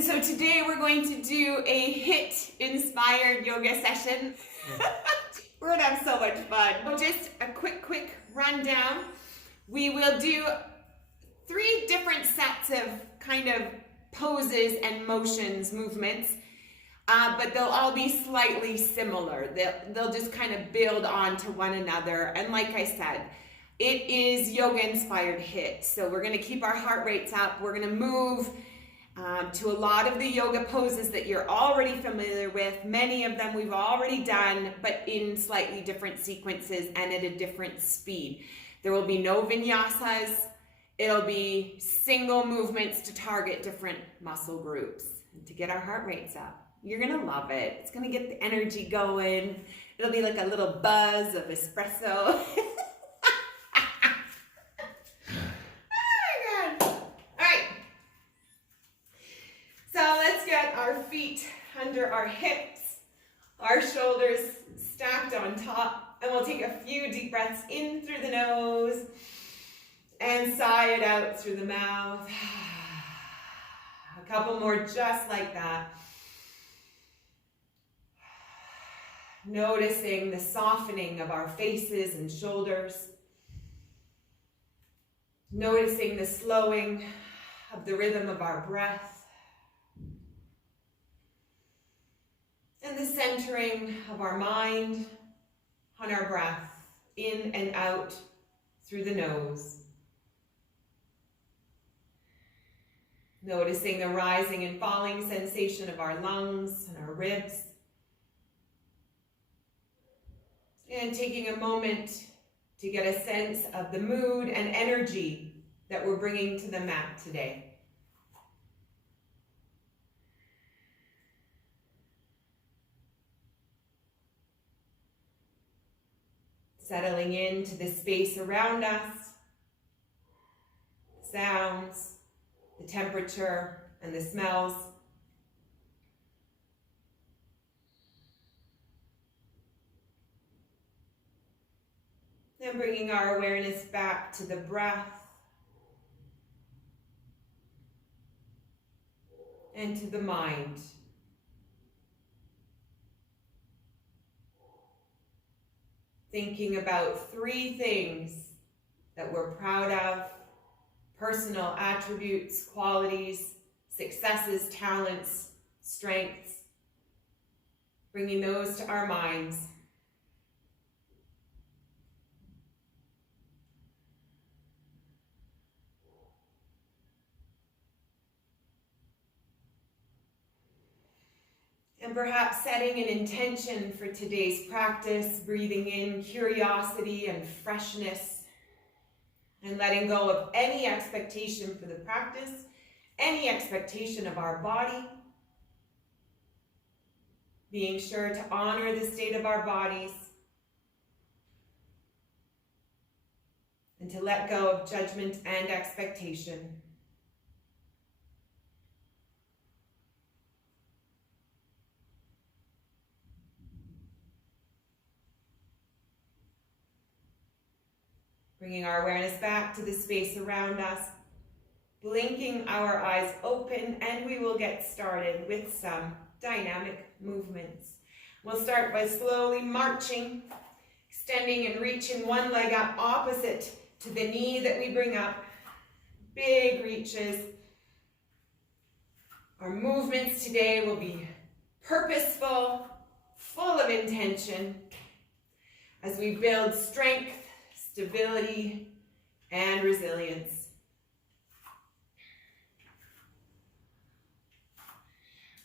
And so today we're going to do a HIIT inspired yoga session. We're gonna have so much fun. Just a quick rundown. We will do 3 different sets of kind of poses and motions, movements, but they'll all be slightly similar. They'll just kind of build on to one another. And like I said, it is yoga inspired HIIT. So we're gonna keep our heart rates up. We're gonna move to a lot of the yoga poses that you're already familiar with. Many of them we've already done, but in slightly different sequences and at a different speed. There will be no vinyasas. It'll be single movements to target different muscle groups and to get our heart rates up. You're gonna love it. It's gonna get the energy going. It'll be like a little buzz of espresso. Our feet under our hips, our shoulders stacked on top, and we'll take a few deep breaths in through the nose and sigh it out through the mouth. A couple more just like that. Noticing the softening of our faces and shoulders. Noticing the slowing of the rhythm of our breath. And the centering of our mind on our breath, in and out through the nose. Noticing the rising and falling sensation of our lungs and our ribs. And taking a moment to get a sense of the mood and energy that we're bringing to the mat today. Settling into the space around us, sounds, the temperature, and the smells. Then bringing our awareness back to the breath and to the mind. Thinking about 3 things that we're proud of, personal attributes, qualities, successes, talents, strengths, bringing those to our minds. And perhaps setting an intention for today's practice, breathing in curiosity and freshness, and letting go of any expectation for the practice, any expectation of our body, being sure to honor the state of our bodies, and to let go of judgment and expectation. Bringing our awareness back to the space around us, blinking our eyes open, and we will get started with some dynamic movements. We'll start by slowly marching, extending and reaching one leg up opposite to the knee that we bring up. Big reaches. Our movements today will be purposeful, full of intention, as we build strength, stability, and resilience.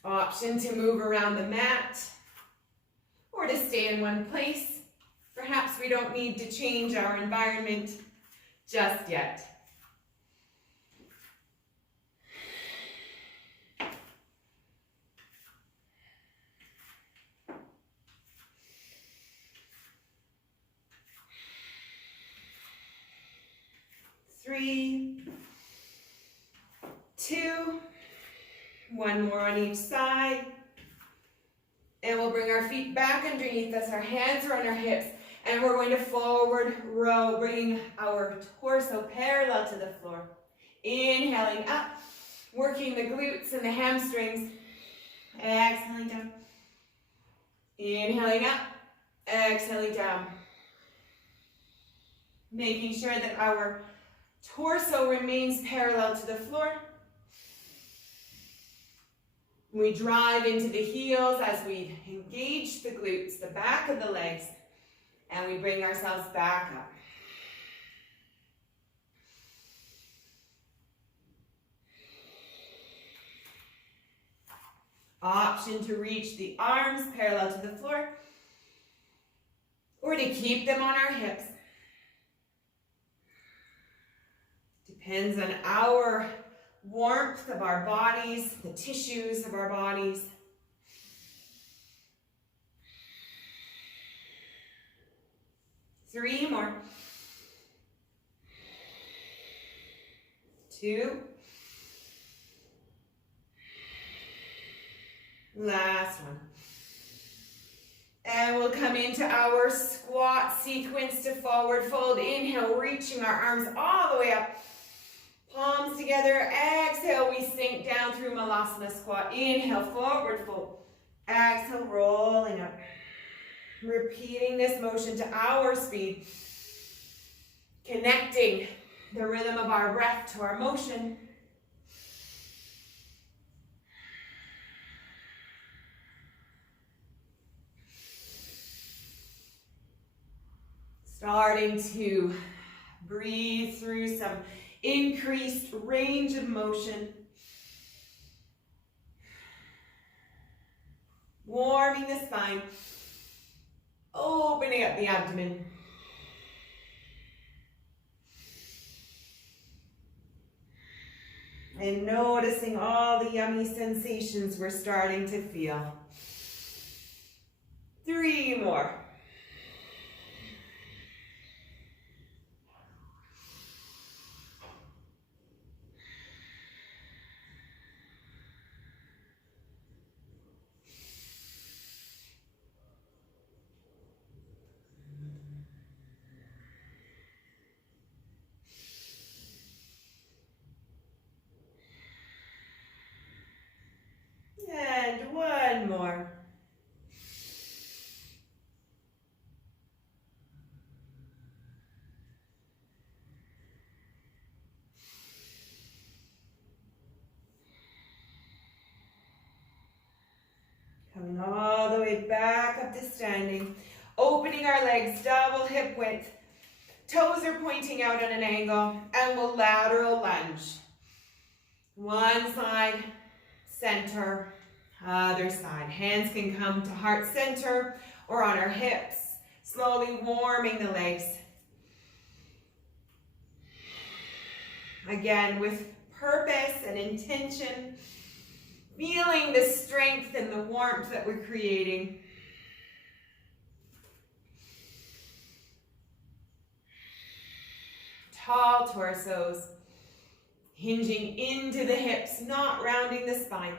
Option to move around the mat or to stay in one place. Perhaps we don't need to change our environment just yet. Three, 2, 1 more on each side. And we'll bring our feet back underneath us. Our hands are on our hips. And we're going to forward row, bringing our torso parallel to the floor. Inhaling up, Working the glutes and the hamstrings. Exhaling down. Inhaling up. Exhaling down. Making sure that our torso remains parallel to the floor. We drive into the heels as we engage the glutes, the back of the legs, and we bring ourselves back up. Option to reach the arms parallel to the floor, or to keep them on our hips. Depends on our warmth of our bodies, the tissues of our bodies. Three more. Two. Last one. And we'll come into our squat sequence to forward fold. Inhale, reaching our arms all the way up. Palms together. Exhale, we sink down through Malasana squat. Inhale, forward fold. Exhale, rolling up. Repeating this motion to our speed. Connecting the rhythm of our breath to our motion. Starting to breathe through some increased range of motion. Warming the spine. Opening up the abdomen. And noticing all the yummy sensations we're starting to feel. Three more. And one more. Coming all the way back up to standing. Opening our legs, double hip width. Toes are pointing out at an angle, and we'll lateral lunge. One side, center, other side. Hands can come to heart center or on our hips. Slowly warming the legs. Again, with purpose and intention. Feeling the strength and the warmth that we're creating. Tall torsos. Hinging into the hips, not rounding the spine.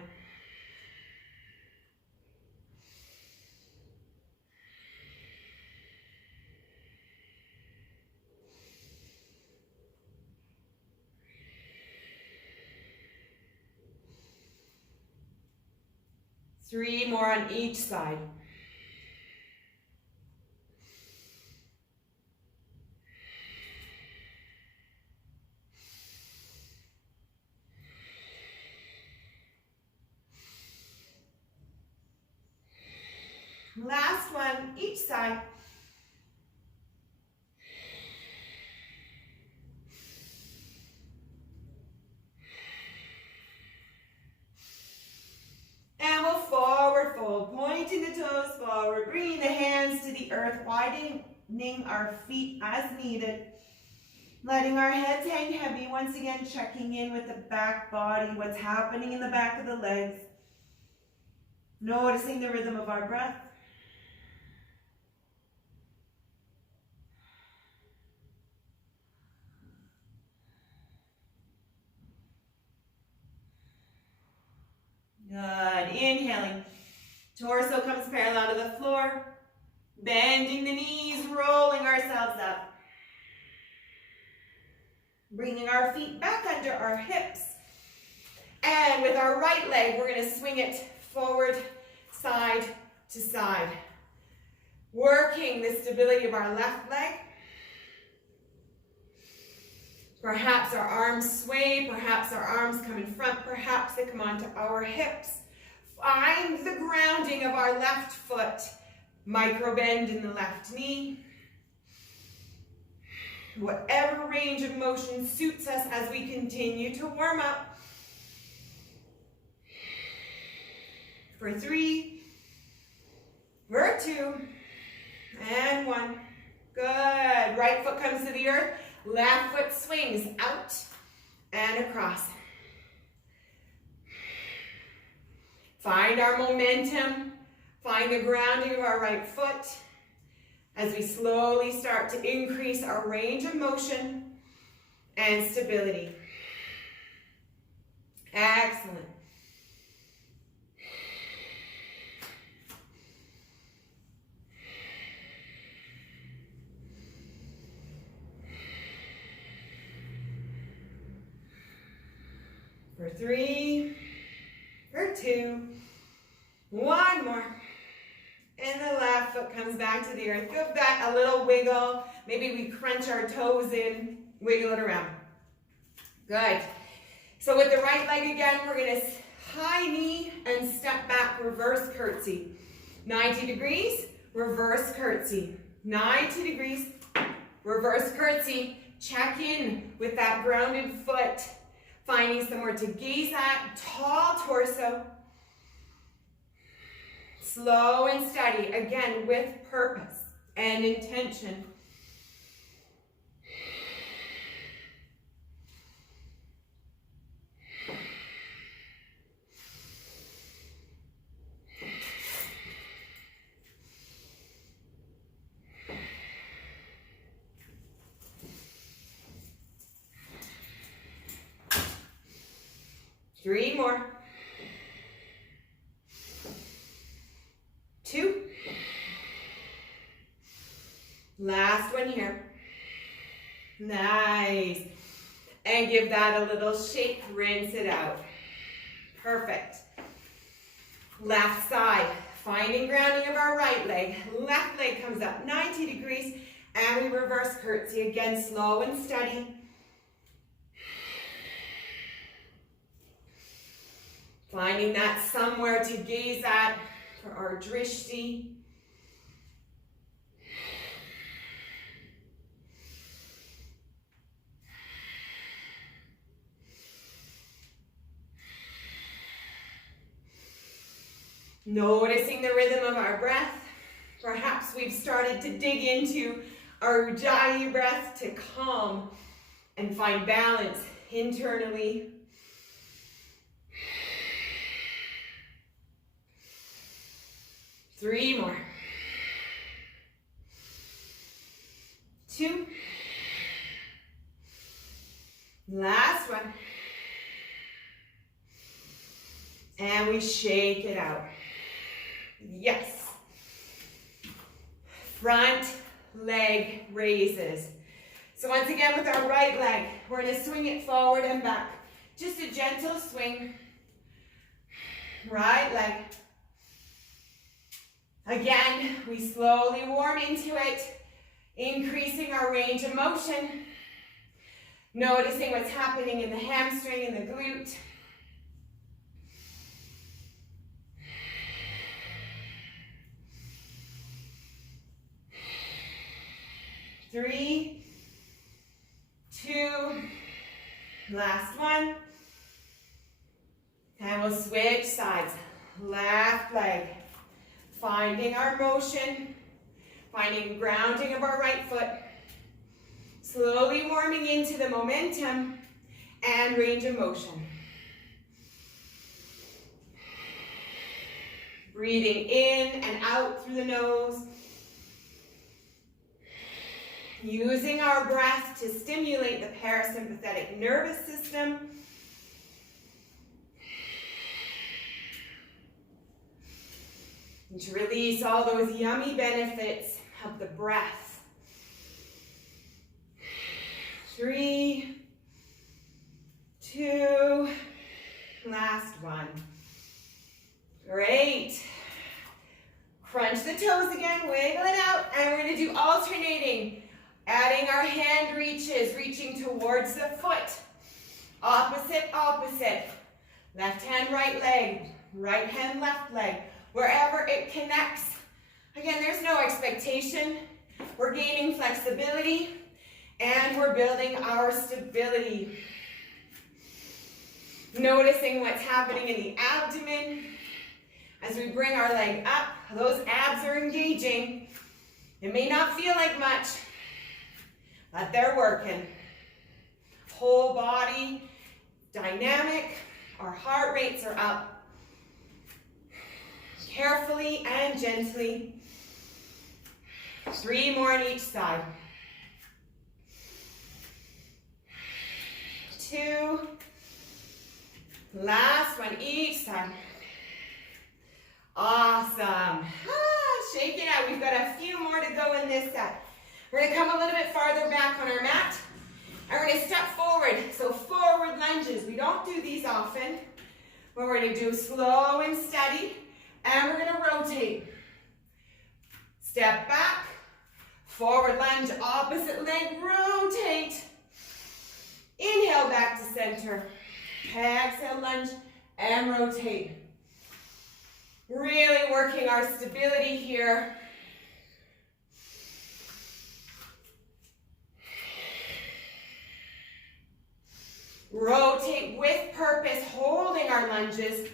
Three more on each side. Last one, each side. And we'll forward fold, pointing the toes forward, bringing the hands to the earth, widening our feet as needed. Letting our heads hang heavy, once again checking in with the back body, what's happening in the back of the legs. Noticing the rhythm of our breath. Good. Inhaling. Torso comes parallel to the floor. Bending the knees, rolling ourselves up. Bringing our feet back under our hips. And with our right leg, we're going to swing it forward, side to side. Working the stability of our left leg. Perhaps our arms sway, perhaps our arms come in front, perhaps they come onto our hips. Find the grounding of our left foot. Micro bend in the left knee. Whatever range of motion suits us as we continue to warm up. For 3, for 2, and 1. Good. Right foot comes to the earth. Left foot swings out and across. Find our momentum. Find the grounding of our right foot as we slowly start to increase our range of motion and stability. Excellent. For 3, for 2, 1 more. And the left foot comes back to the earth. Give that a little wiggle. Maybe we crunch our toes in, wiggle it around. Good. So with the right leg again, we're going to high knee and step back, reverse curtsy. 90 degrees, reverse curtsy. 90 degrees, reverse curtsy. Check in with that grounded foot. Finding somewhere to gaze at, tall torso. Slow and steady, again with purpose and intention. Three more. 2. Last one here. Nice. And give that a little shake, rinse it out. Perfect. Left side, finding grounding of our right leg. Left leg comes up 90 degrees and we reverse curtsy. Again, slow and steady. Finding that somewhere to gaze at for our drishti. Noticing the rhythm of our breath. Perhaps we've started to dig into our Ujjayi breath to calm and find balance internally. Three more. 2. Last one. And we shake it out. Yes. Front leg raises. So once again with our right leg, we're going to swing it forward and back. Just a gentle swing. Right leg. Again, we slowly warm into it, increasing our range of motion, noticing what's happening in the hamstring and the glute. Three, 2, last one. And we'll switch sides. Left leg. Finding our motion, finding grounding of our right foot, slowly warming into the momentum and range of motion. Breathing in and out through the nose. Using our breath to stimulate the parasympathetic nervous system. And to release all those yummy benefits of the breath. 3, 2, Last one. Great. Crunch the toes again, wiggle it out, and we're going to do alternating. Adding our hand reaches, reaching towards the foot. Opposite, opposite. Left hand, right leg. Right hand, left leg. Wherever it connects. Again, there's no expectation. We're gaining flexibility, and we're building our stability. Noticing what's happening in the abdomen. As we bring our leg up, those abs are engaging. It may not feel like much, but they're working. Whole body, dynamic. Our heart rates are up. Carefully and gently. 3 more on each side. 2. Last one each side. Awesome. Shake it out. We've got a few more to go in this set. We're going to come a little bit farther back on our mat. And we're going to step forward. So forward lunges. We don't do these often. But we're going to do slow and steady. And we're going to rotate. Step back. Forward lunge. Opposite leg. Rotate. Inhale back to center. Exhale, lunge, and rotate. Really working our stability here. Rotate with purpose, holding our lunges.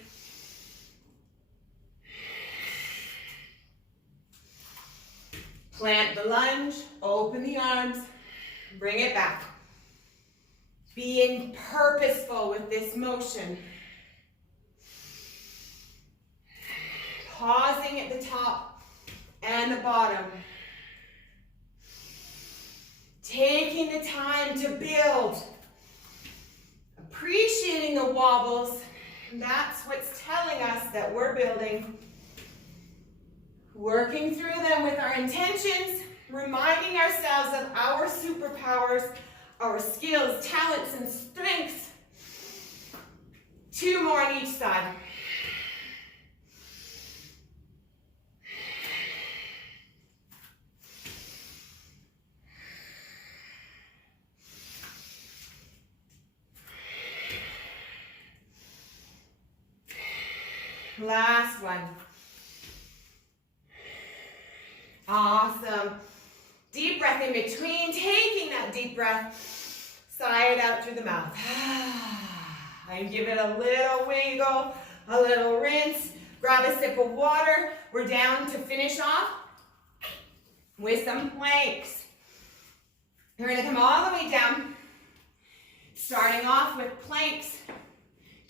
Plant the lunge, open the arms, bring it back. Being purposeful with this motion. Pausing at the top and the bottom. Taking the time to build. Appreciating the wobbles. That's what's telling us that we're building. Working through them with our intentions. Reminding ourselves of our superpowers, our skills, talents, and strengths. 2 more on each side. Last one. Awesome. Deep breath in between, taking that deep breath, sigh it out through the mouth. And give it a little wiggle, a little rinse. Grab a sip of water. We're down to finish off with some planks. We're going to come all the way down, starting off with planks,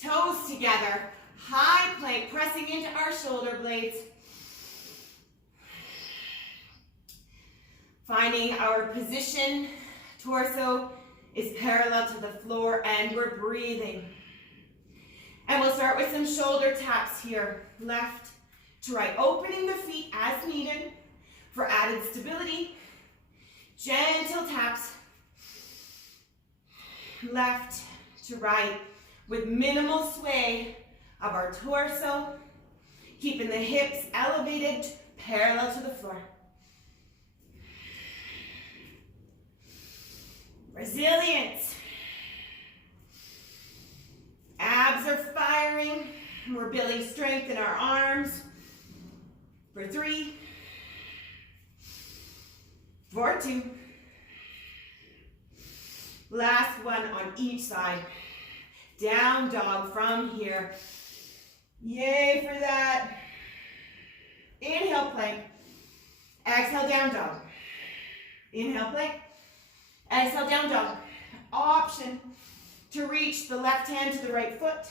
toes together, high plank, pressing into our shoulder blades. Finding our position, torso is parallel to the floor, and we're breathing. And we'll start with some shoulder taps here, left to right, opening the feet as needed for added stability. Gentle taps, left to right, with minimal sway of our torso, keeping the hips elevated, parallel to the floor. Resilience. Abs are firing. We're building strength in our arms. For 3, for 2. Last one on each side. Down dog from here. Yay for that. Inhale, plank. Exhale, down dog. Inhale, plank. Exhale, down dog. Option to reach the left hand to the right foot,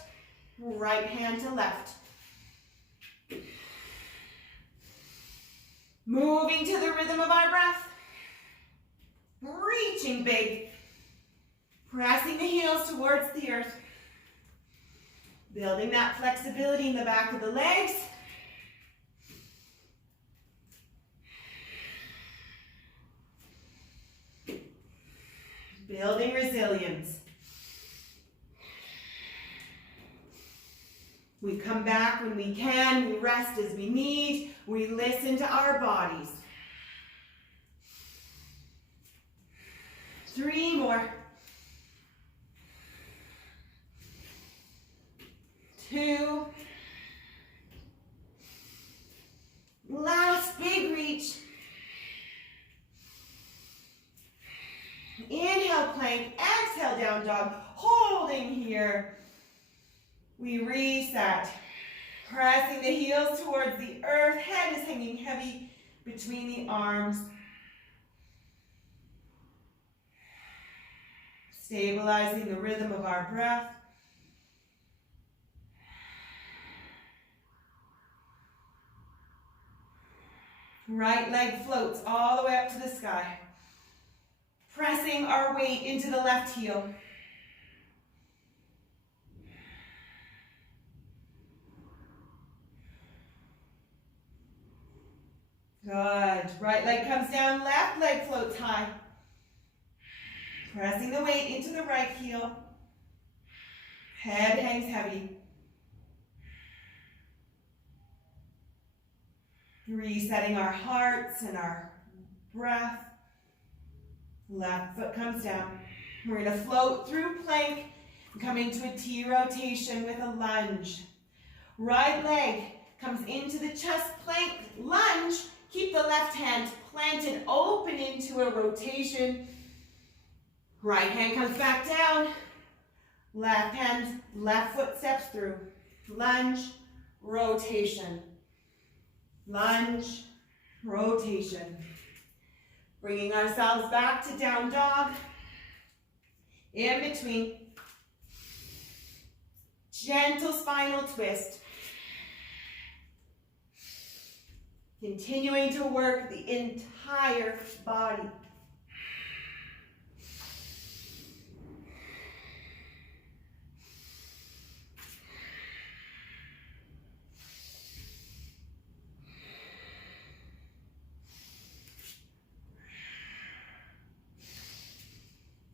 right hand to left. Moving to the rhythm of our breath. Reaching big. Pressing the heels towards the earth. Building that flexibility in the back of the legs. Building resilience. We come back when we can, we rest as we need, we listen to our bodies. 3 more. 2. Last big reach. Inhale, plank. Exhale, down dog. Holding here. We reset. Pressing the heels towards the earth. Head is hanging heavy between the arms. Stabilizing the rhythm of our breath. Right leg floats all the way up to the sky. Pressing our weight into the left heel. Good. Right leg comes down, left leg floats high. Pressing the weight into the right heel. Head hangs heavy. Resetting our hearts and our breath. Left foot comes down. We're going to float through plank and come into a T rotation with a lunge. Right leg comes into the chest plank, lunge. Keep the left hand planted, open into a rotation. Right hand comes back down. Left hand, left foot steps through. Lunge, rotation. Lunge, rotation. Bringing ourselves back to down dog. In between. Gentle spinal twist. Continuing to work the entire body.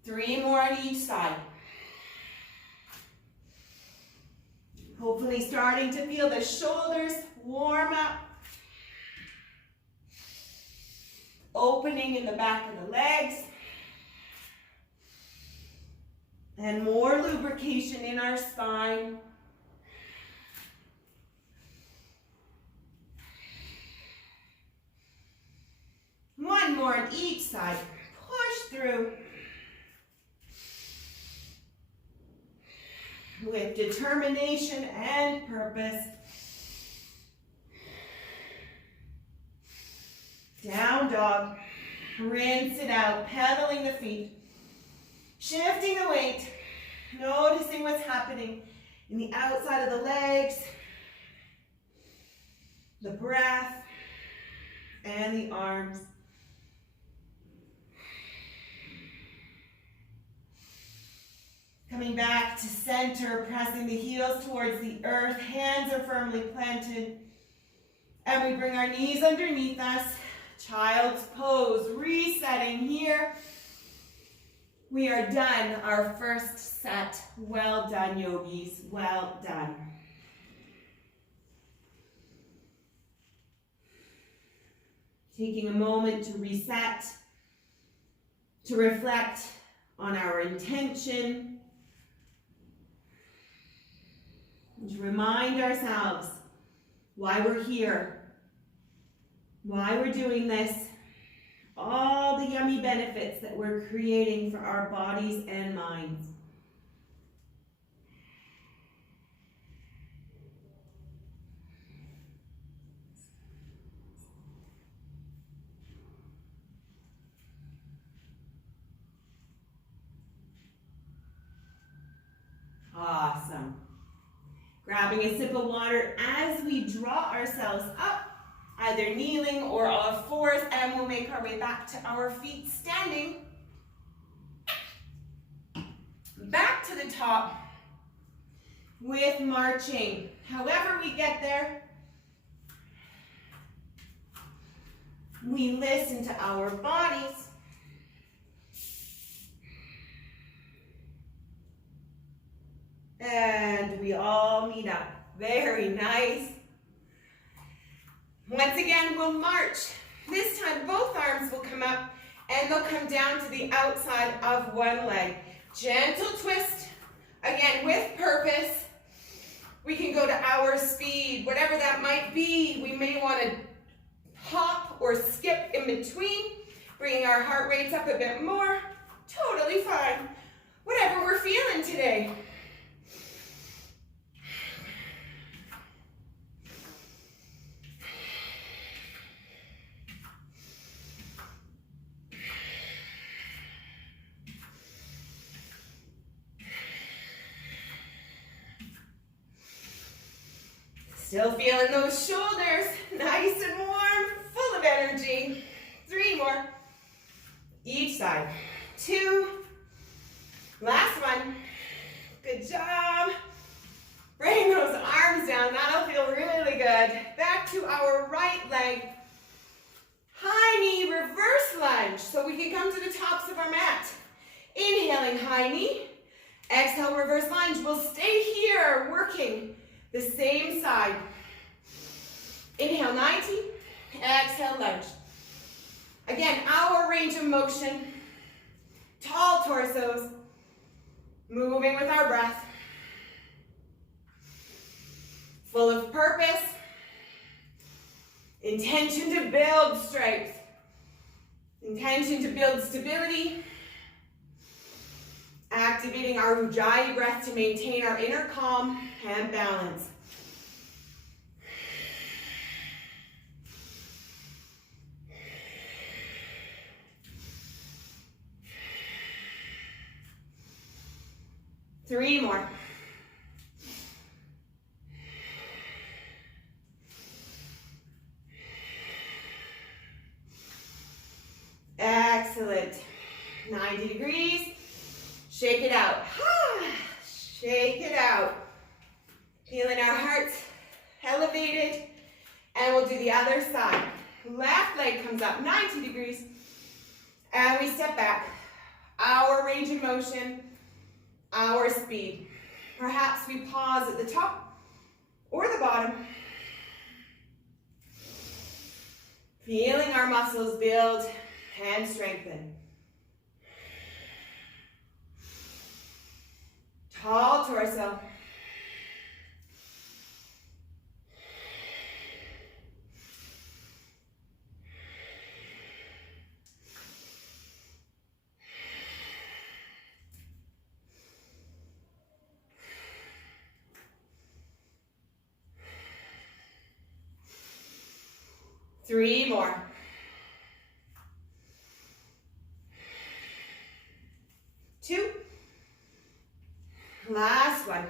Three more on each side. Hopefully starting to feel the shoulders warm up. Opening in the back of the legs. And more lubrication in our spine. One more on each side. Push through. With determination and purpose. Down dog. Rinse it out, pedaling the feet. Shifting the weight. Noticing what's happening in the outside of the legs. The breath. And the arms. Coming back to center, pressing the heels towards the earth. Hands are firmly planted. And we bring our knees underneath us. Child's pose, resetting here. We are done, our first set. Well done, yogis, well done. Taking a moment to reset, to reflect on our intention, and to remind ourselves why we're here. Why we're doing this, all the yummy benefits that we're creating for our bodies and minds. Awesome. Grabbing a sip of water as we draw ourselves up. Either kneeling or all fours, and we'll make our way back to our feet standing. Back to the top with marching. However we get there, we listen to our bodies. And we all meet up. Very nice. Once again, we'll march. This time, both arms will come up and they'll come down to the outside of one leg. Gentle twist, again, with purpose. We can go to our speed, whatever that might be. We may want to hop or skip in between, bringing our heart rates up a bit more. Totally fine. Whatever we're feeling today. Still feeling those shoulders, nice and warm, full of energy. 3 more. Each side. 2. Last one. Good job. Bring those arms down. That'll feel really good. Back to our right leg. High knee, reverse lunge. So we can come to the tops of our mat. Inhaling, high knee. Exhale, reverse lunge. We'll stay here, working the same side. Inhale, 90. Exhale, lunge. Again, our range of motion. Tall torsos. Moving with our breath. Full of purpose. Intention to build strength. Intention to build stability. Activating our Ujjayi breath to maintain our inner calm and balance. Three more. Excellent. 90 degrees. Shake it out. Shake it out. Feeling our hearts elevated. And we'll do the other side. Left leg comes up 90 degrees. And we step back. Our range of motion, our speed. Perhaps we pause at the top or the bottom. Feeling our muscles build and strengthen. Tall torso. Three more. Two. Last one.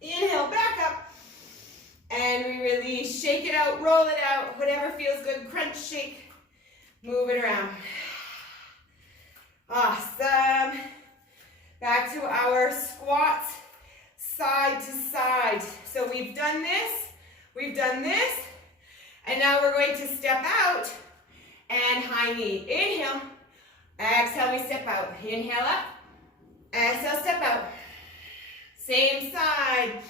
Inhale, back up. And we release. Shake it out, roll it out. Whatever feels good. Crunch, shake. Move it around. Awesome. Back to our squats, side to side. So we've done this. We've done this, and now we're going to step out and high knee. Inhale, exhale, we step out. Inhale up, exhale, step out. Same side,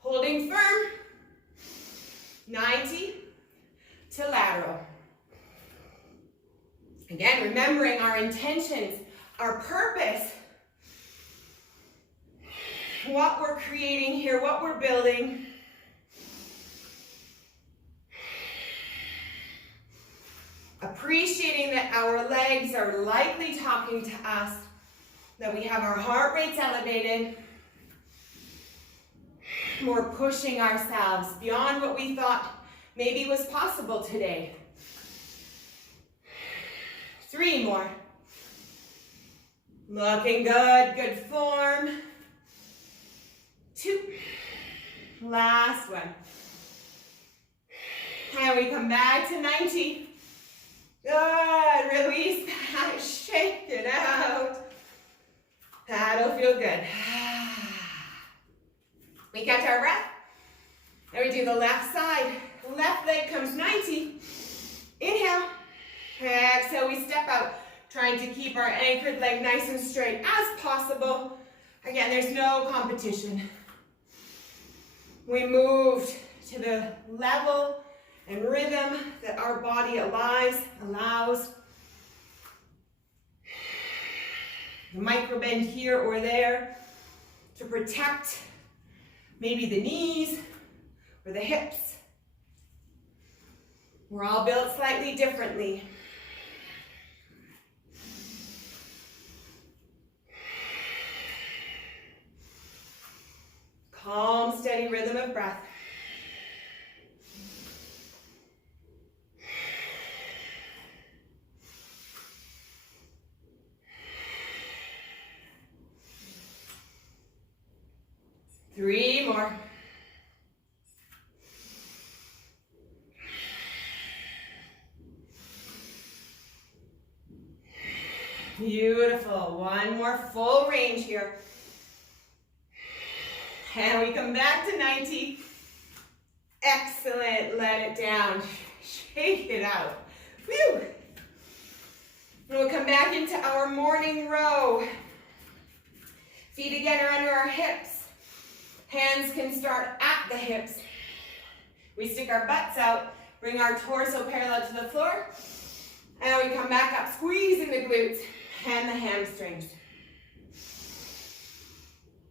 holding firm, 90 to lateral. Again, remembering our intentions, our purpose, what we're creating here, what we're building. Appreciating that our legs are likely talking to us, that we have our heart rates elevated. We're pushing ourselves beyond what we thought maybe was possible today. 3 more. Looking good, good form. 2. Last one. And we come back to 90. Good, release that, shake it out. That'll feel good. We catch our breath, and we do the left side. Left leg comes 90. Inhale, exhale, we step out, trying to keep our anchored leg nice and straight as possible. Again, there's no competition. We moved to the level and rhythm that our body allows. The micro bend here or there to protect maybe the knees or the hips. We're all built slightly differently. Calm, steady rhythm of breath. Three more. Beautiful. One more full range here. And we come back to 90. Excellent. Let it down. Shake it out. Whew. And we'll come back into our morning row. Feet again are under our hips. Hands can start at the hips. We stick our butts out, bring our torso parallel to the floor, and we come back up, squeezing the glutes and the hamstrings.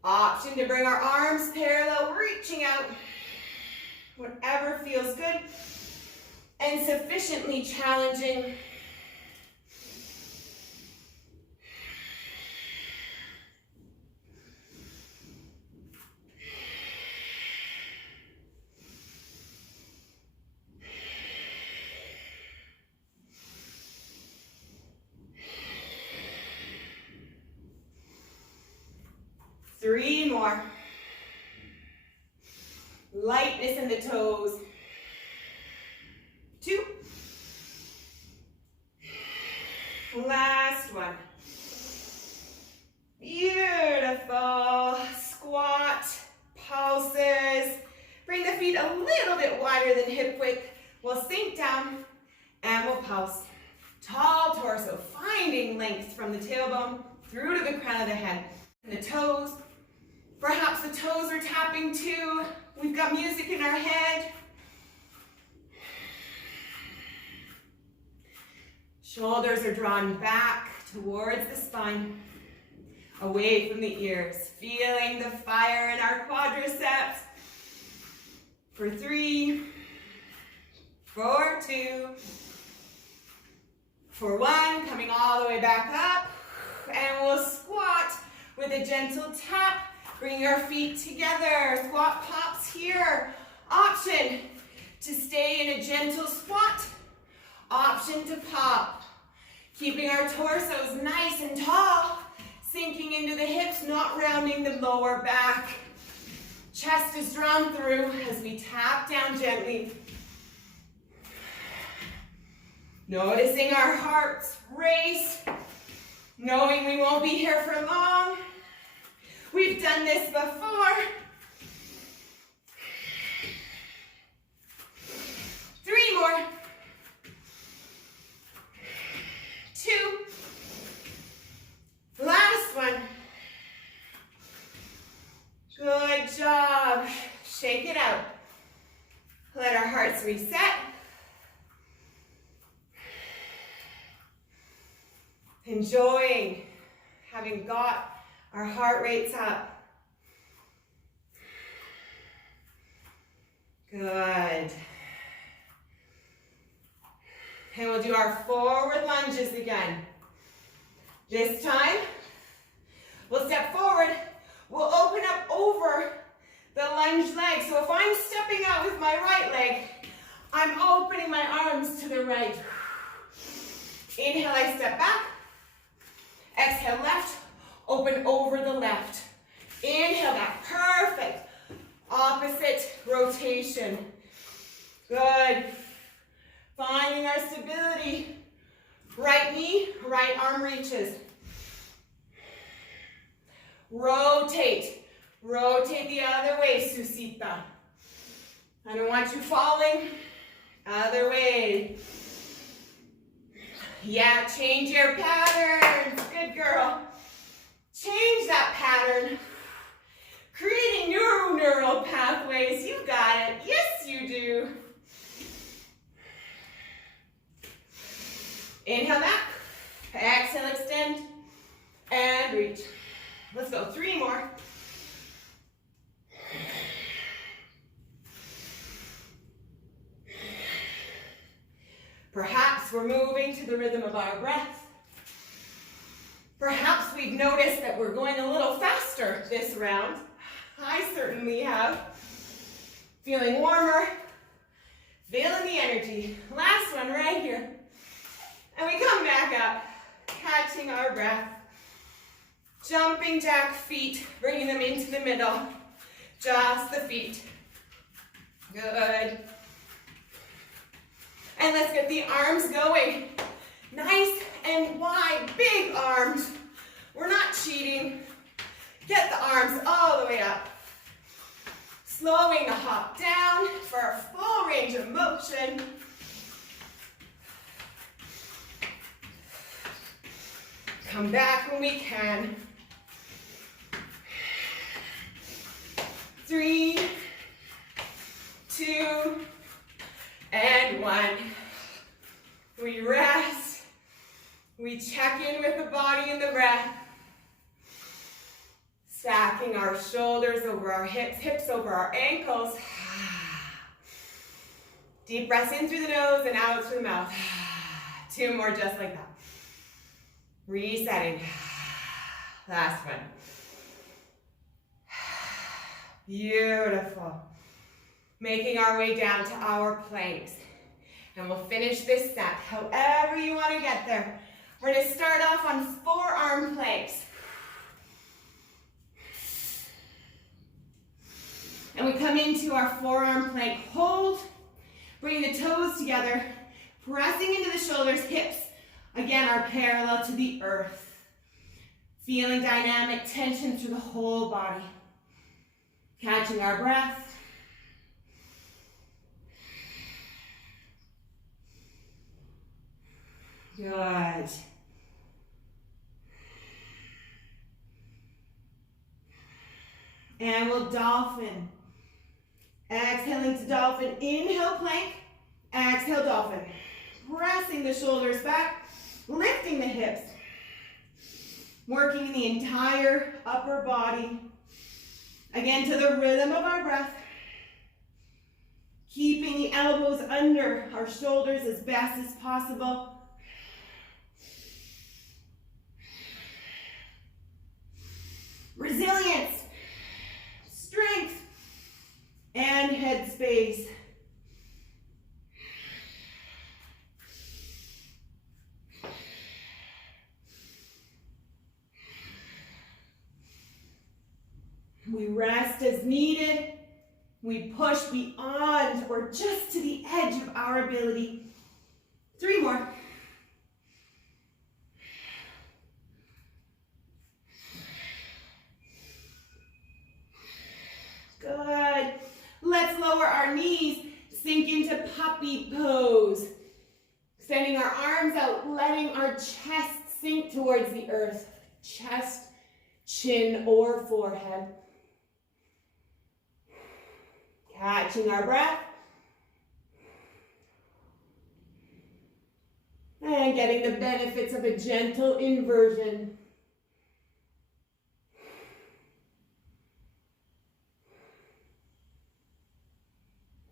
Option to bring our arms parallel, reaching out, whatever feels good and sufficiently challenging. Three more. Lightness in the toes. Two. Last one. Beautiful. Squat, pulses. Bring the feet a little bit wider than hip width. We'll sink down and we'll pulse. Tall torso, finding length from the tailbone through to the crown of the head. And the toes. Perhaps the toes are tapping too. We've got music in our head. Shoulders are drawn back towards the spine, away from the ears. Feeling the fire in our quadriceps. For 3, for 2, for 1, coming all the way back up. And we'll squat with a gentle tap. Bring your feet together, squat pops here. Option to stay in a gentle squat. Option to pop. Keeping our torsos nice and tall, sinking into the hips, not rounding the lower back. Chest is drawn through as we tap down gently. Noticing our hearts race, knowing we won't be here for long. We've done this before. 3 more. 2. Last one. Good job. Shake it out. Let our hearts reset. Enjoying having got our heart rates up. Good. And we'll do our forward lunges again. This time, we'll step forward. We'll open up over the lunge leg. So if I'm stepping out with my right leg, I'm opening my arms to the right. Inhale, I step back. Exhale, left. Open over the left. Inhale back. Perfect. Opposite rotation. Good. Finding our stability. Right knee, right arm reaches. Rotate. Rotate the other way, Susita. I don't want you falling. Other way. Yeah, change your patterns. Good girl. Change that pattern. Creating new neural pathways. You got it. Yes, you do. Inhale back. Exhale, extend. And reach. Let's go. 3 more. Perhaps we're moving to the rhythm of our breath. Perhaps we've noticed that we're going a little faster this round. I certainly have. Feeling warmer. Feeling the energy. Last one right here. And we come back up, catching our breath. Jumping jack feet, bringing them into the middle. Just the feet. Good. And let's get the arms going. Nice and wide, big arms. We're not cheating. Get the arms all the way up. Slowing the hop down for a full range of motion. Come back when we can. 3, 2, and 1. We rest. We check in with the body and the breath. Stacking our shoulders over our hips, hips over our ankles. Deep breaths in through the nose and out through the mouth. 2 more just like that. Resetting. Last one. Beautiful. Making our way down to our planks. And we'll finish this set however you want to get there. We're going to start off on forearm planks. And we come into our forearm plank hold. Bring the toes together. Pressing into the shoulders, hips, again, are parallel to the earth. Feeling dynamic tension through the whole body. Catching our breath. Good. And we'll dolphin. Exhaling to dolphin. Inhale, plank. Exhale, dolphin. Pressing the shoulders back. Lifting the hips. Working the entire upper body. Again, to the rhythm of our breath. Keeping the elbows under our shoulders as best as possible. Resilience, strength, and head space. We rest as needed. We push beyond or just to the edge of our ability. 3 more. Good. Let's lower our knees, sink into puppy pose. Extending our arms out, letting our chest sink towards the earth. Chest, chin, or forehead. Catching our breath. And getting the benefits of a gentle inversion.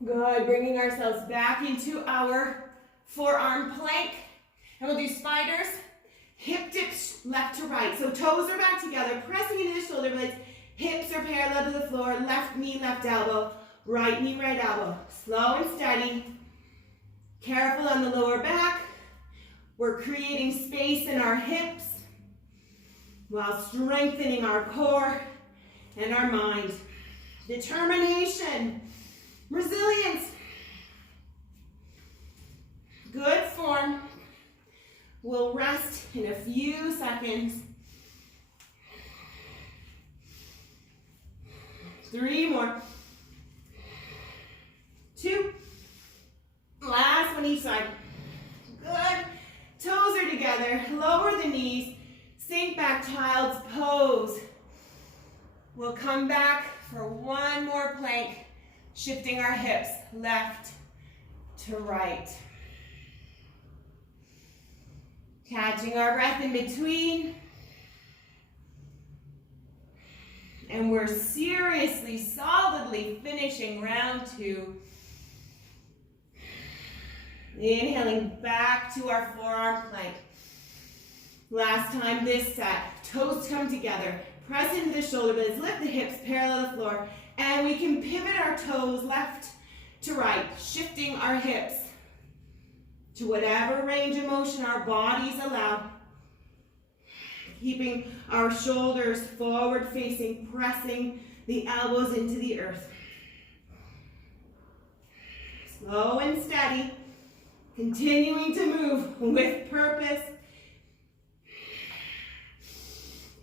Good, bringing ourselves back into our forearm plank. And we'll do spiders, hip dips left to right. So toes are back together, pressing into the shoulder blades. Hips are parallel to the floor, left knee, left elbow, right knee, right elbow. Slow and steady. Careful on the lower back. We're creating space in our hips while strengthening our core and our mind. Determination. Resilience. Good form. We'll rest in a few seconds. 3 more. 2. Last one each side. Good. Toes are together. Lower the knees. Sink back, child's pose. We'll come back for one more plank, shifting our hips left to right. Catching our breath in between. And we're seriously, solidly finishing round 2. Inhaling back to our forearm plank. Last time this set, toes come together, press into the shoulder blades, lift the hips parallel to the floor, and we can pivot our toes left to right, shifting our hips to whatever range of motion our bodies allow. Keeping our shoulders forward facing, pressing the elbows into the earth. Slow and steady, continuing to move with purpose.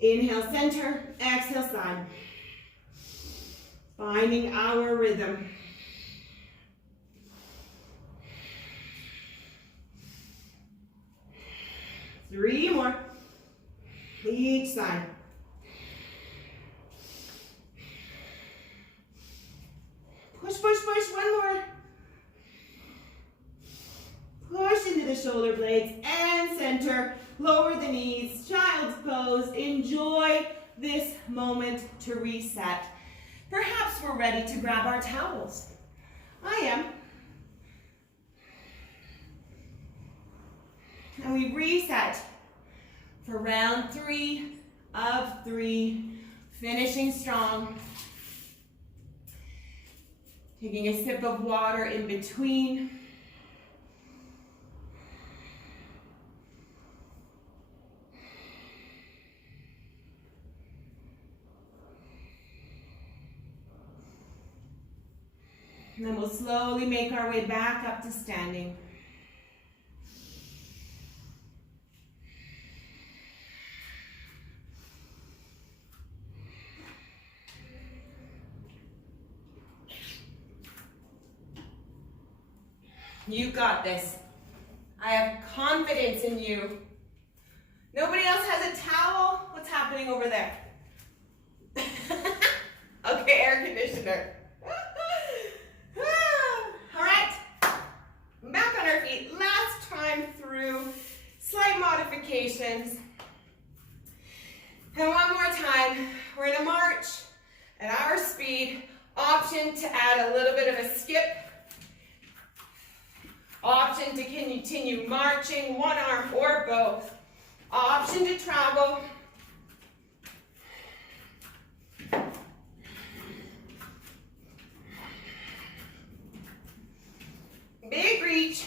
Inhale center, exhale side. Finding our rhythm. Three more. Each side. Push, push, push. One more. Push into the shoulder blades and center. Lower the knees. Child's pose. Enjoy this moment to reset. Perhaps we're ready to grab our towels. I am. And we reset for round 3 of 3, finishing strong. Taking a sip of water in between. And then we'll slowly make our way back up to standing. You got this. I have confidence in you. Nobody else has a towel? What's happening over there? Okay, air conditioner. All right, back on our feet. Last time through, slight modifications. And one more time, we're gonna march at our speed. Option to add a little bit of a skip. Option to continue marching, one arm or both. Option to travel. Big reach.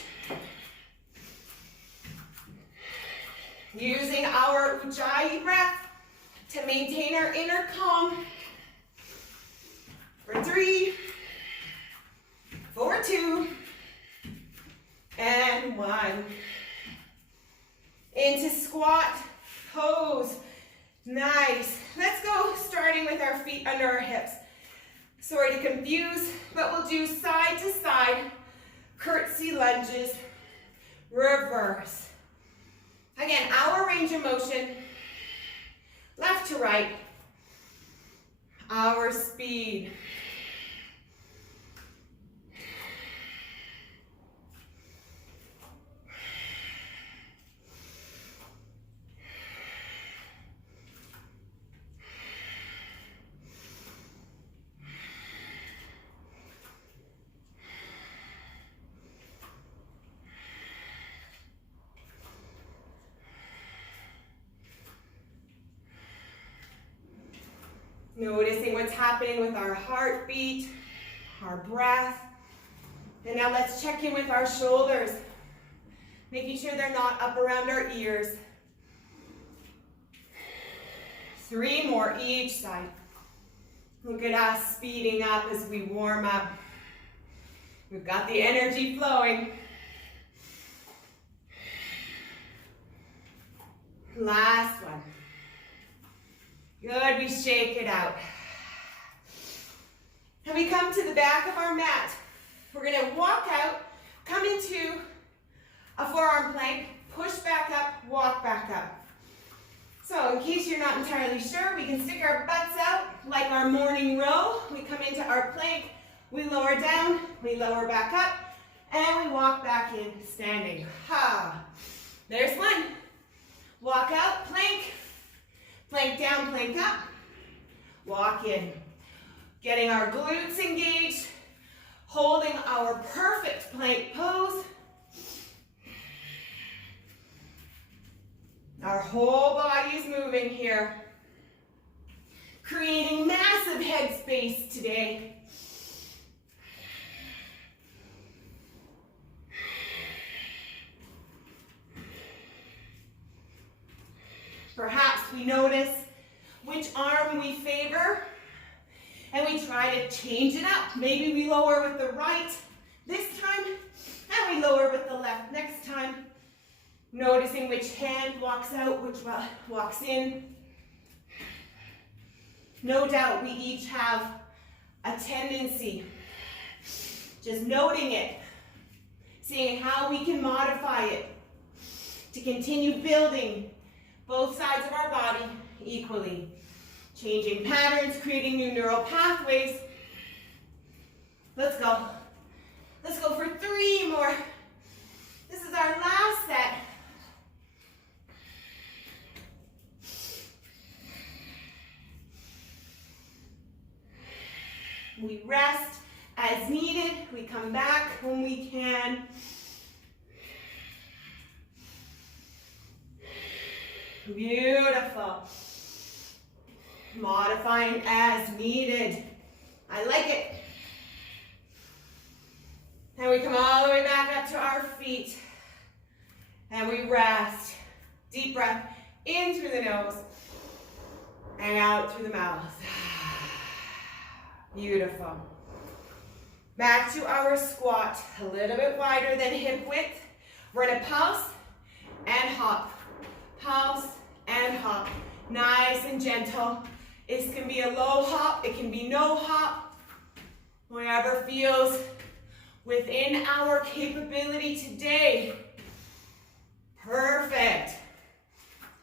Using our Ujjayi breath to maintain our inner calm. For 3, for 2, and 1. Into squat pose. Nice. Let's go starting with our feet under our hips. Sorry to confuse, but we'll do side to side, curtsy lunges, reverse. Again, our range of motion, left to right, our speed. Noticing what's happening with our heartbeat, our breath. And now let's check in with our shoulders, making sure they're not up around our ears. 3 more each side. Look at us speeding up as we warm up. We've got the energy flowing. Last one. Good, we shake it out. And we come to the back of our mat. We're gonna walk out, come into a forearm plank, push back up, walk back up. So in case you're not entirely sure, we can stick our butts out like our morning row. We come into our plank, we lower down, we lower back up, and we walk back in standing. Ha! There's one. Walk out, plank, plank down, plank up, walk in. Getting our glutes engaged, holding our perfect plank pose. Our whole body is moving here. Creating massive head space today. Perhaps we notice which arm we favor, and we try to change it up. Maybe we lower with the right this time, and we lower with the left next time. Noticing which hand walks out, which walks in. No doubt we each have a tendency. Just noting it, seeing how we can modify it to continue building both sides of our body equally. Changing patterns, creating new neural pathways. Let's go. Let's go for 3 more. This is our last set. We rest as needed. We come back when we can. Beautiful. Modifying as needed. I like it. And we come all the way back up to our feet. And we rest. Deep breath in through the nose and out through the mouth. Beautiful. Back to our squat. A little bit wider than hip width. We're going to pulse and hop. Pulse and hop. Nice and gentle. This can be a low hop. It can be no hop. Whatever feels within our capability today. Perfect.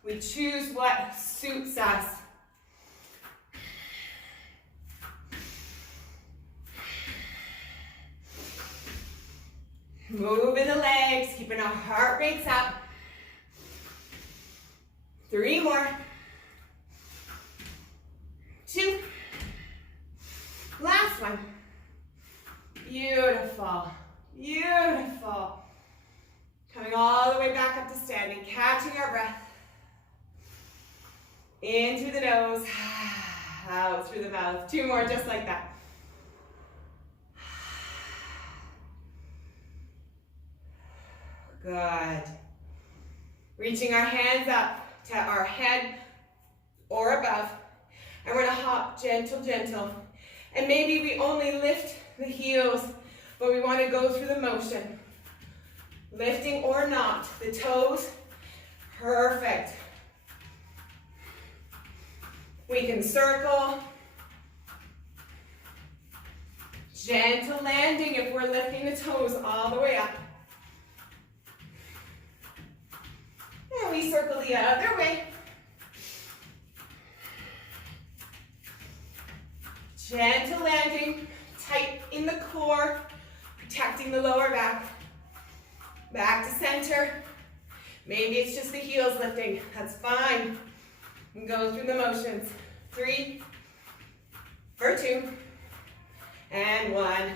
We choose what suits us. Moving the legs, keeping our heart rates up. 3 more. 2. Last one. Beautiful. Beautiful. Coming all the way back up to standing, catching our breath. In through the nose, out through the mouth. 2 more just like that. Good. Reaching our hands up to our head or above. And we're going to hop gentle, gentle. And maybe we only lift the heels, but we want to go through the motion. Lifting or not, the toes, perfect. We can circle. Gentle landing if we're lifting the toes all the way up. And we circle the other way. Gentle landing, tight in the core, protecting the lower back. Back to center. Maybe it's just the heels lifting. That's fine. And go through the motions. 3, for 2, and 1.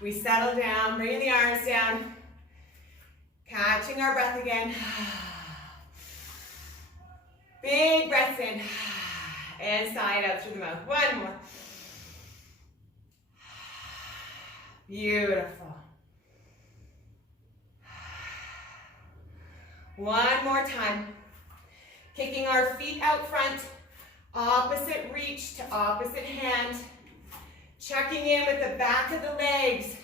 We settle down, bringing the arms down. Catching our breath again. Big breaths in. And sigh it out through the mouth. 1 more. Beautiful. 1 more time. Kicking our feet out front. Opposite reach to opposite hand. Checking in with the back of the legs.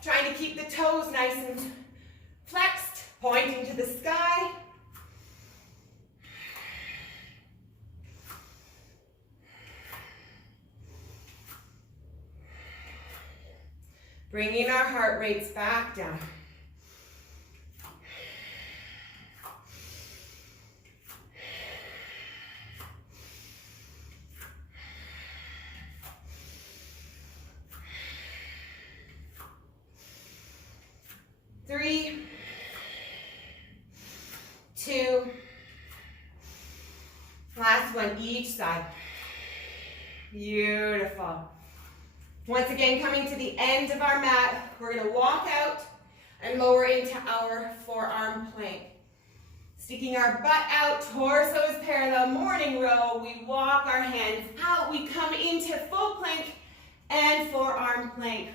Trying to keep the toes nice and flexed. Pointing to the sky. Bringing our heart rates back down. each side. Beautiful. Once again, coming to the end of our mat, we're going to walk out and lower into our forearm plank. Sticking our butt out, torso is parallel, morning row. We walk our hands out. We come into full plank and forearm plank.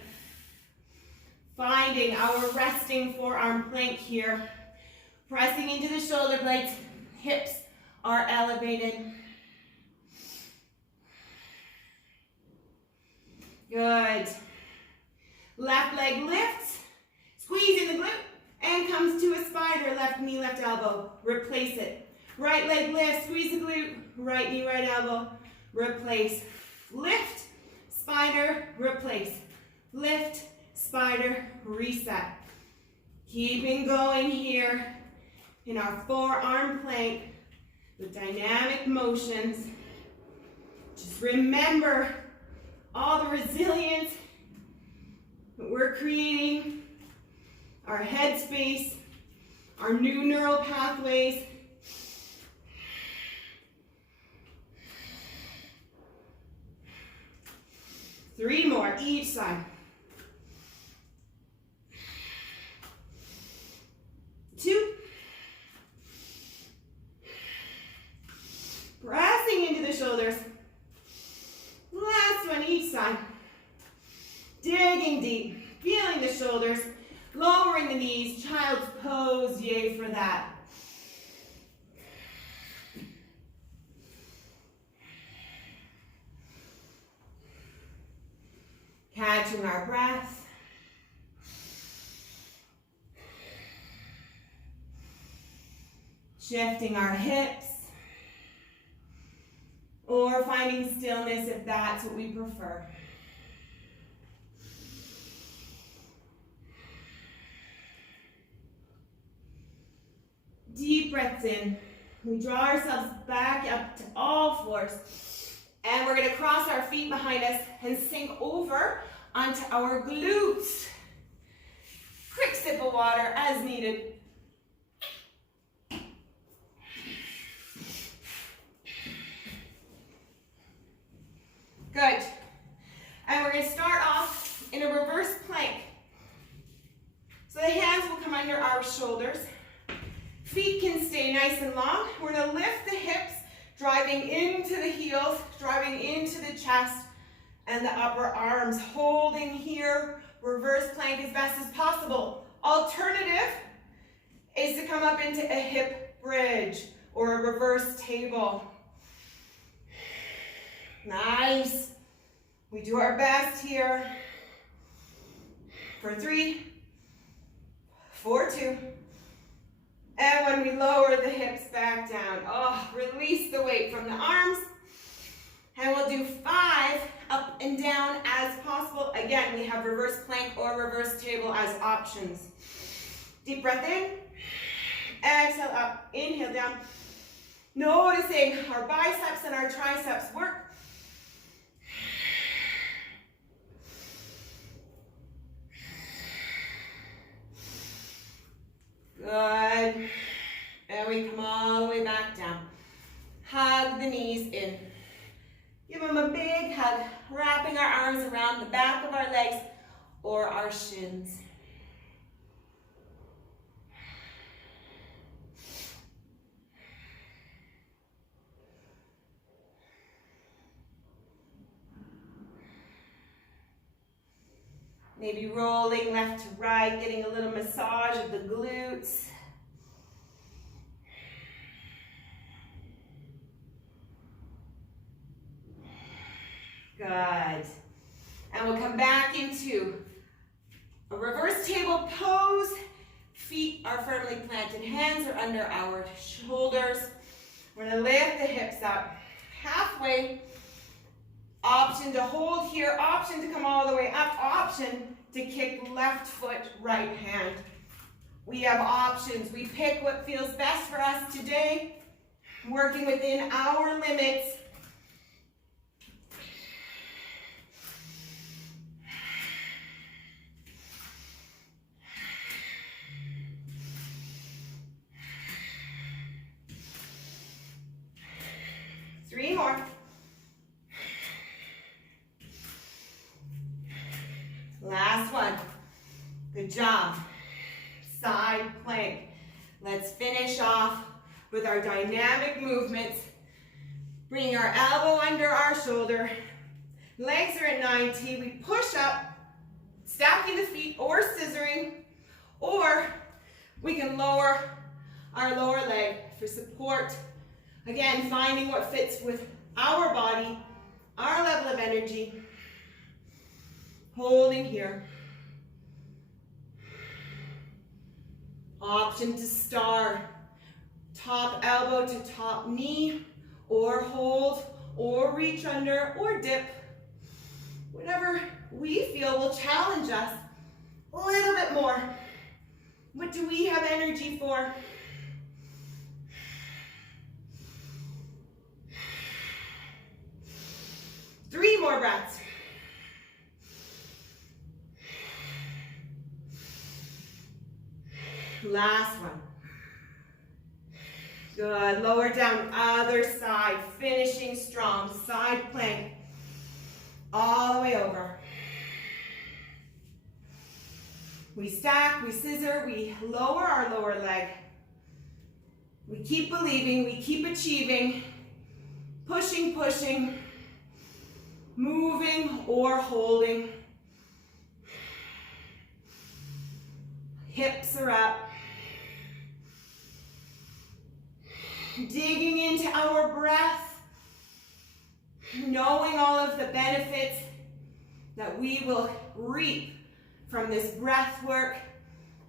Finding our resting forearm plank here. Pressing into the shoulder blades. Hips are elevated. Good. Left leg lifts. Squeeze in the glute. And comes to a spider, left knee, left elbow, replace it. Right leg lifts, squeeze the glute, right knee, right elbow, replace. Lift, spider, replace. Lift, spider, reset. Keeping going here in our forearm plank with dynamic motions. Just remember all the resilience that we're creating. Our head space, our new neural pathways. Three more, each side. Two. Pressing into the shoulders. Last one, each side. Digging deep, feeling the shoulders. Lowering the knees, child's pose, yay for that. Catching our breath. Shifting our hips. Or finding stillness if that's what we prefer. Deep breaths in. We draw ourselves back up to all fours. And we're going to cross our feet behind us and sink over onto our glutes. Quick sip of water as needed. Good. And we're going to start off in a reverse plank. So the hands will come under our shoulders. Feet can stay nice and long. We're going to lift the hips, driving into the heels, driving into the chest and the upper arms. Holding here, reverse plank as best as possible. Alternative is to come up into a hip bridge or a reverse table. Nice. We do our best here. For 3, 4, 2. And when we lower the hips back down, release the weight from the arms. And we'll do 5 up and down as possible. Again, we have reverse plank or reverse table as options. Deep breath in. Exhale up. Inhale down. Noticing our biceps and our triceps work. Good. And we come all the way back down. Hug the knees in. Give them a big hug, wrapping our arms around the back of our legs or our shins. Maybe rolling left to right, getting a little massage of the glutes. Good. And we'll come back into a reverse table pose. Feet are firmly planted, hands are under our shoulders. We're going to lift the hips up halfway. Option to hold here, option to come all the way up, option to kick left foot, right hand. We have options. We pick what feels best for us today, working within our limits. Three more. Good job. Side plank. Let's finish off with our dynamic movements. Bring our elbow under our shoulder. Legs are at 90. We push up, stacking the feet or scissoring, or we can lower our lower leg for support. Again, finding what fits with our body, our level of energy. Holding here. Option to star. Top elbow to top knee, or hold, or reach under, or dip. Whatever we feel will challenge us a little bit more. What do we have energy for? Three more breaths. Last one. Good. Lower down, other side. Finishing strong. Side plank. All the way over. We stack, we scissor, we lower our lower leg. We keep believing, we keep achieving. Pushing, pushing. Moving or holding. Hips are up. Digging into our breath, knowing all of the benefits that we will reap from this breath work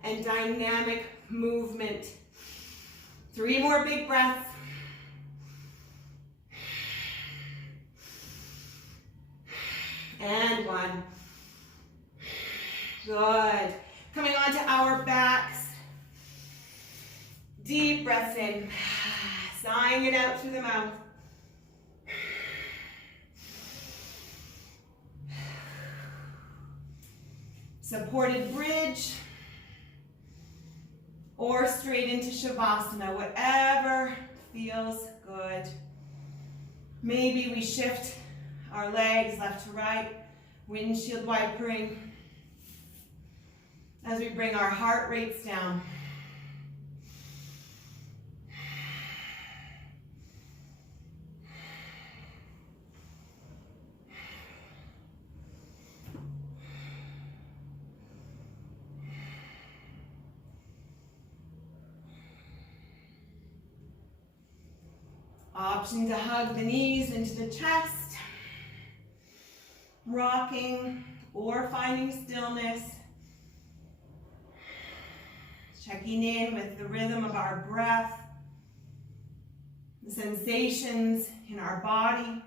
and dynamic movement. Three more big breaths. And one. Good. Coming onto our backs. Deep breaths in. Sighing it out through the mouth. Supported bridge or straight into Shavasana, whatever feels good. Maybe we shift our legs left to right, windshield wipering, as we bring our heart rates down. Option to hug the knees into the chest, rocking or finding stillness, checking in with the rhythm of our breath, the sensations in our body.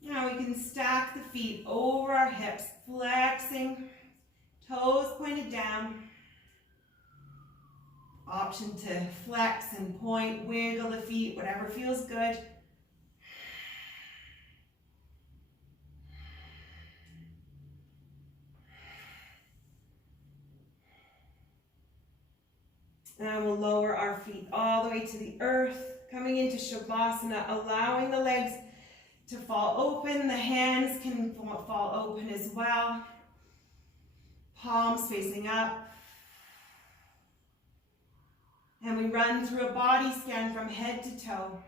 Now we can stack the feet over our hips, flexing, toes pointed down. Option to flex and point, wiggle the feet, whatever feels good. Now we'll lower our feet all the way to the earth, coming into Shavasana, allowing the legs to fall open. The hands can fall open as well. Palms facing up. And we run through a body scan from head to toe.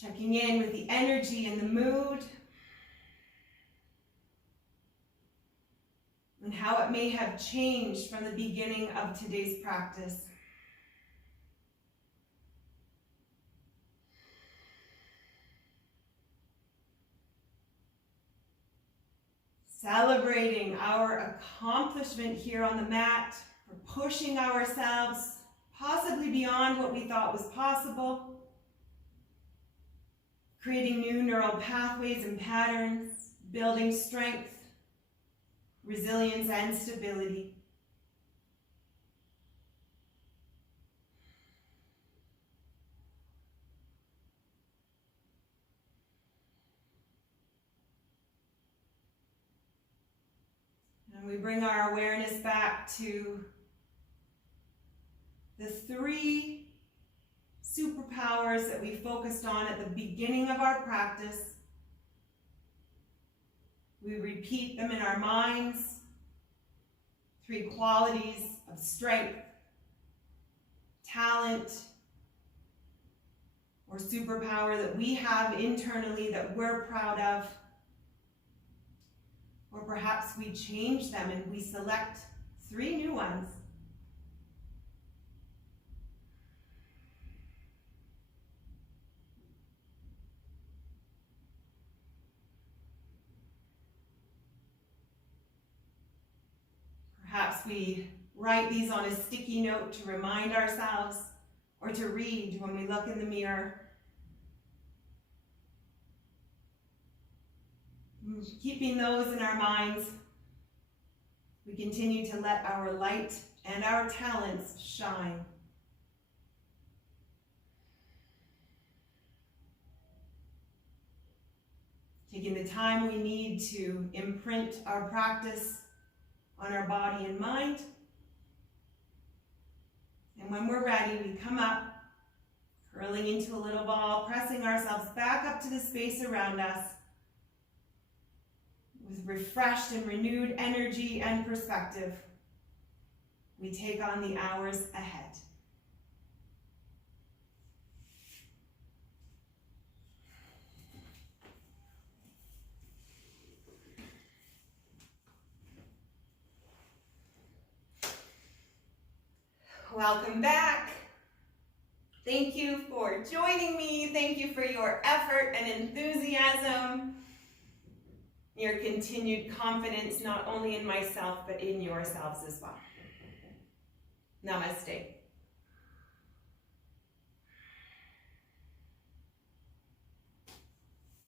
Checking in with the energy and the mood. And how it may have changed from the beginning of today's practice. Celebrating our accomplishment here on the mat, for pushing ourselves possibly beyond what we thought was possible, creating new neural pathways and patterns, building strength, resilience, and stability. we bring our awareness back to the 3 superpowers that we focused on at the beginning of our practice. We repeat them in our minds. 3 qualities of strength, talent, or superpower that we have internally that we're proud of. Or perhaps we change them and we select 3 new ones. Perhaps we write these on a sticky note to remind ourselves or to read when we look in the mirror. Keeping those in our minds, we continue to let our light and our talents shine. Taking the time we need to imprint our practice on our body and mind. And when we're ready, we come up, curling into a little ball, pressing ourselves back up to the space around us with refreshed and renewed energy and perspective. We take on the hours ahead. Welcome back. Thank you for joining me. Thank you for your effort and enthusiasm, your continued confidence, not only in myself, but in yourselves as well. Namaste.